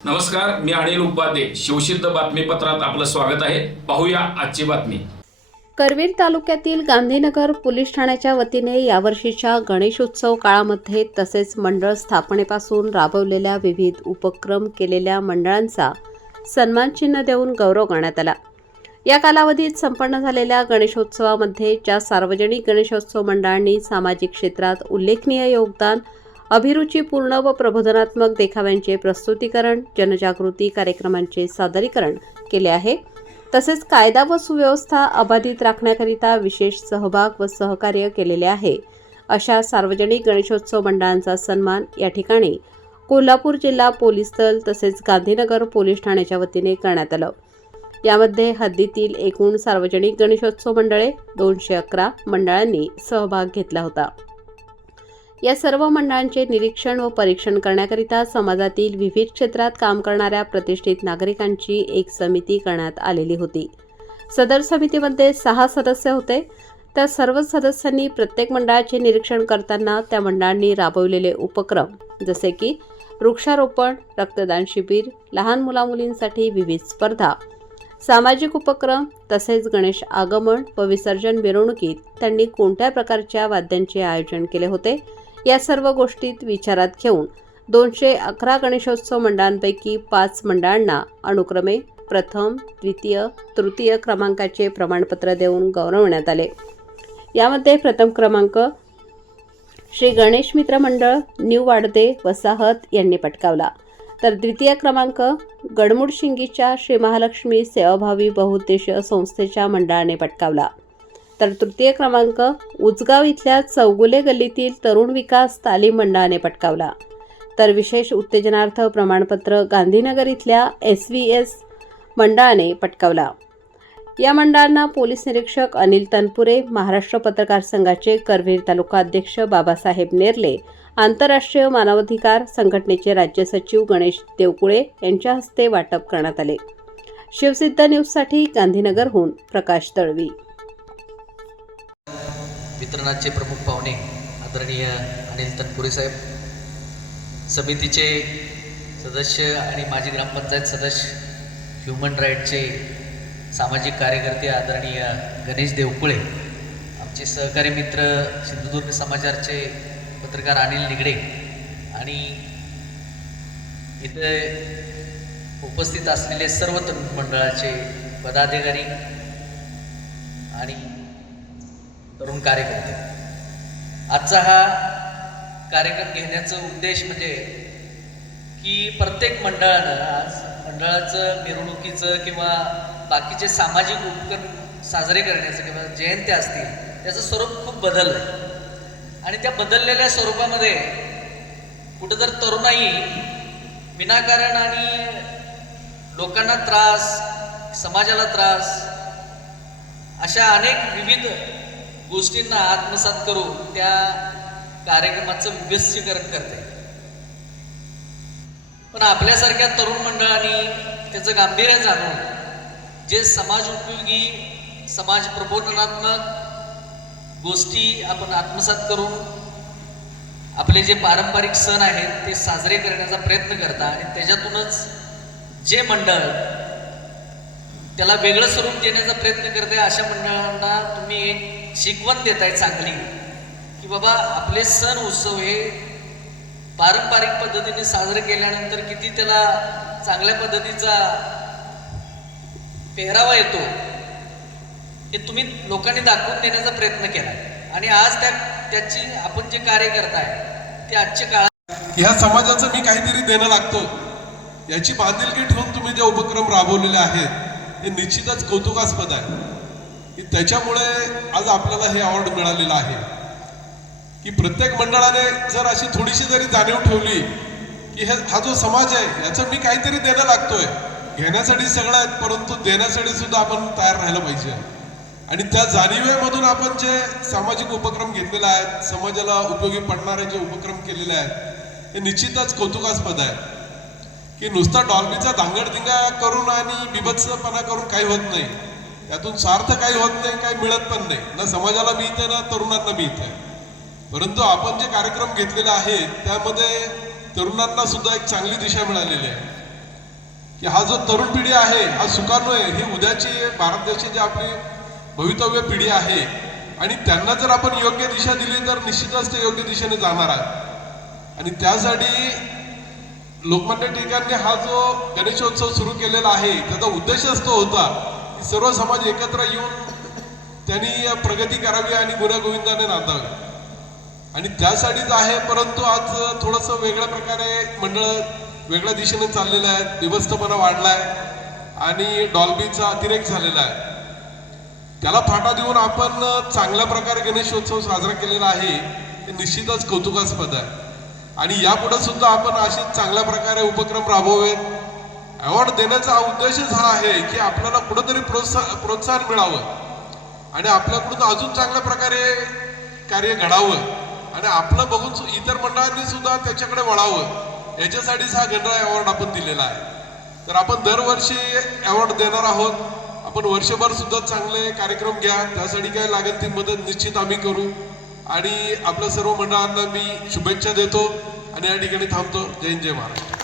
नमस्कार मी अनिल उपाध्ये. शिवसिद्ध बातमीपत्रात आपलं स्वागत आहे. पाहूया आजची बातमी. करवीर तालुक्यातील गांधीनगर पोलीस ठाण्याच्या वतीने यावर्षीच्या गणेशोत्सव काळामध्ये तसेच मंडळ स्थापनेपासून राबवलेल्या विविध उपक्रम केलेल्या मंडळांचा सन्मानचिन्ह देऊन गौरव करण्यात आला. या कालावधीत संपन्न झालेल्या गणेशोत्सवामध्ये ज्या सार्वजनिक गणेशोत्सव मंडळांनी सामाजिक क्षेत्रात उल्लेखनीय योगदान अभिरुचीपूर्ण व प्रबोधनात्मक देखाव्यांचे प्रस्तुतीकरण जनजागृती कार्यक्रमांचे सादरीकरण केले आहे. तसेच कायदा व सुव्यवस्था अबाधित राखण्याकरिता विशेष सहभाग व सहकार्य केलेले आहे. अशा सार्वजनिक गणेशोत्सव मंडळांचा सन्मान या ठिकाणी कोल्हापूर जिल्हा पोलीस दल तसेच गांधीनगर पोलीस ठाण्याच्या वतीने करण्यात आलं. यामध्ये हद्दीतील एकूण सार्वजनिक गणेशोत्सव मंडळे दोनशे अकरा मंडळांनी सहभाग घेतला होता. या सर्व मंडळांचे निरीक्षण व परीक्षण करण्याकरिता समाजातील विविध क्षेत्रात काम करणाऱ्या प्रतिष्ठित नागरिकांची एक समिती करण्यात आलेली होती. सदर समितीमध्ये सहा सदस्य होते. त्या सर्व सदस्यांनी प्रत्येक मंडळाचे निरीक्षण करताना त्या मंडळांनी राबवलेले उपक्रम जसे की वृक्षारोपण रक्तदान शिबिर लहान मुलामुलींसाठी विविध स्पर्धा सामाजिक उपक्रम तसेच गणेश आगमन व विसर्जन मिरवणुकीत त्यांनी कोणत्या प्रकारच्या वाद्यांचे आयोजन केले होते? या सर्व गोष्टीत विचारात घेऊन दोनशे अकरा गणेशोत्सव मंडळांपैकी पाच मंडळांना अनुक्रमे प्रथम द्वितीय तृतीय क्रमांकाचे प्रमाणपत्र देऊन गौरवण्यात आले. यामध्ये प्रथम क्रमांक श्री गणेश मित्र मंडळ न्यू वाडदे वसाहत यांनी पटकावला. तर द्वितीय क्रमांक गडमुड शिंगीच्या श्री महालक्ष्मी सेवाभावी बहुउद्देशीय संस्थेच्या मंडळाने पटकावला. तर तृतीय क्रमांक उचगाव इथल्या चौगुले गल्लीतील तरुण विकास तालीम मंडळाने पटकावला. तर विशेष उत्तेजनार्थ प्रमाणपत्र गांधीनगर इथल्या एस व्ही एस मंडळाने पटकावला. या मंडळांना पोलीस निरीक्षक अनिल तनपुरे महाराष्ट्र पत्रकार संघाचे करवीर तालुका अध्यक्ष बाबासाहेब नेरले आंतरराष्ट्रीय मानवाधिकार संघटनेचे राज्य सचिव गणेश देवकुळे यांच्या हस्ते वाटप करण्यात आले. शिवसिद्ध न्यूजसाठी गांधीनगरहून प्रकाश तळवी. वितरणाचे प्रमुख पाहुणे आदरणीय अनिल तनपुरे साहेब समितीचे सदस्य आणि माजी ग्रामपंचायत सदस्य ह्युमन राईटचे सामाजिक कार्यकर्ते आदरणीय गणेश देवकुळे आमचे सहकारी मित्र सिंधुदुर्ग समाचारचे पत्रकार अनिल निगडे आणि इथे उपस्थित असलेले सर्व तरुण मंडळाचे पदाधिकारी आणि तरुण कार्यकर्ते. आजचा हा कार्यक्रम घेण्याचा उद्देश म्हणजे की प्रत्येक मंडळानं आज मंडळाचं मिरवणुकीचं किंवा बाकीचे सामाजिक उपक्रम साजरे करण्याचं किंवा जयंत्या असतील त्याचं स्वरूप खूप बदललं आहे आणि त्या बदललेल्या स्वरूपामध्ये कुठं तर तरुणाई विनाकारण आणि लोकांना त्रास समाजाला त्रास अशा अनेक विविध गोष्टींना आत्मसात करून त्या कार्यक्रमाचं विभस्तीकरण करते. पण आपल्यासारख्या तरुण मंडळांनी त्याचं गांभीर्य जाणून जे समाज उपयोगी समाज प्रबोधनात्मक गोष्टी आपण आत्मसात करून आपले जे पारंपरिक सण आहेत ते साजरे करण्याचा प्रयत्न करता आणि त्याच्यातूनच जे मंडळ त्याला वेगळं स्वरूप देण्याचा प्रयत्न करते अशा मंडळांना तुम्ही एक शिकवण देताय चांगली की बाबा आपले सण उत्सव हे पारंपरिक पद्धतीने साजरे केल्यानंतर किती त्याला चांगल्या पद्धतीचा पेहरावा येतो हे तुम्ही लोकांनी दाखवून देण्याचा प्रयत्न केला. आणि आज त्या त्याची आपण जे कार्य करताय ते आजच्या काळात ह्या समाजाचं मी काहीतरी देणं लागतो. याची बांधिलकी ठेवून तुम्ही जे उपक्रम राबवलेले आहेत हे निश्चितच कौतुकास्पद आहे. की त्याच्यामुळे आज आपल्याला हे अवॉर्ड मिळालेलं आहे. की प्रत्येक मंडळाने जर अशी थोडीशी जरी जाणीव ठेवली की हे हा जो समाज आहे याचं मी काहीतरी देणं लागतोय. घेण्यासाठी सगळं आहेत परंतु देण्यासाठी सुद्धा आपण तयार राहिलं पाहिजे. आणि त्या जाणीवेमधून आपण जे सामाजिक उपक्रम घेतलेले आहेत समाजाला उपयोगी पडणारे जे उपक्रम केलेले आहेत हे निश्चितच कौतुकास्पद आहे. की नुसता डॉल्बीचा धांगडधिंगा करून आणि बिभत्सपणा करून काही होत नाही. त्यातून स्वार्थ काही होत नाही काही मिळत पण नाही. ना समाजाला मिळते ना तरुणांना मिळते परंतु आपण जे कार्यक्रम घेतलेले आहेत त्यामध्ये तरुणांना सुद्धा एक चांगली दिशा मिळालेली आहे. की हा जो तरुण पिढी आहे हा सुकाणू आहे ही उद्याची भारत देशाची जी आपली भवितव्य पिढी आहे आणि त्यांना जर आपण योग्य दिशा दिली तर निश्चितच ते योग्य दिशेने जाणार आहे आणि त्यासाठी लोकमान्य टिळकांनी हा जो गणेशोत्सव सुरू केलेला आहे त्याचा उद्देशच तो होता की सर्व समाज एकत्र येऊन त्यांनी प्रगती करावी आणि गुण्यागोविंदाने नांदावी. आणि त्यासाठीच आहे परंतु आज थोडंसं वेगळ्या प्रकारे मंडळ वेगळ्या दिशेने चाललेलं आहे. बिभस्तपणा वाढलाय आणि डॉल्बीचा अतिरेक झालेला आहे. त्याला फाटा देऊन आपण चांगल्या प्रकारे गणेशोत्सव साजरा केलेला आहे हे निश्चितच कौतुकास्पद आहे. आणि यापुढे सुद्धा आपण असे चांगल्या प्रकारे उपक्रम राबवेत अवॉर्ड देण्याचा उद्देशच हा आहे की आपल्याला कुठंतरी प्रोत्साह प्रोत्साहन मिळावं. आणि आपल्याकडून अजून चांगल्या प्रकारे कार्य घडावं. आणि आपलं बघून सु- इतर मंडळांनी सुद्धा त्याच्याकडे वळावं. याच्यासाठीच हा गणराय अवॉर्ड आपण दिलेला आहे. तर आपण दरवर्षी अवॉर्ड देणार आहोत. आपण वर्षभर सुद्धा चांगले कार्यक्रम घ्या. त्यासाठी काय लागेल ती मदत निश्चित आम्ही करू. आणि आपल्या सर्व मंडळांना मी शुभेच्छा देतो. आणि या ठिकाणी थांबतो. जय हिंद, जय महाराष्ट्र.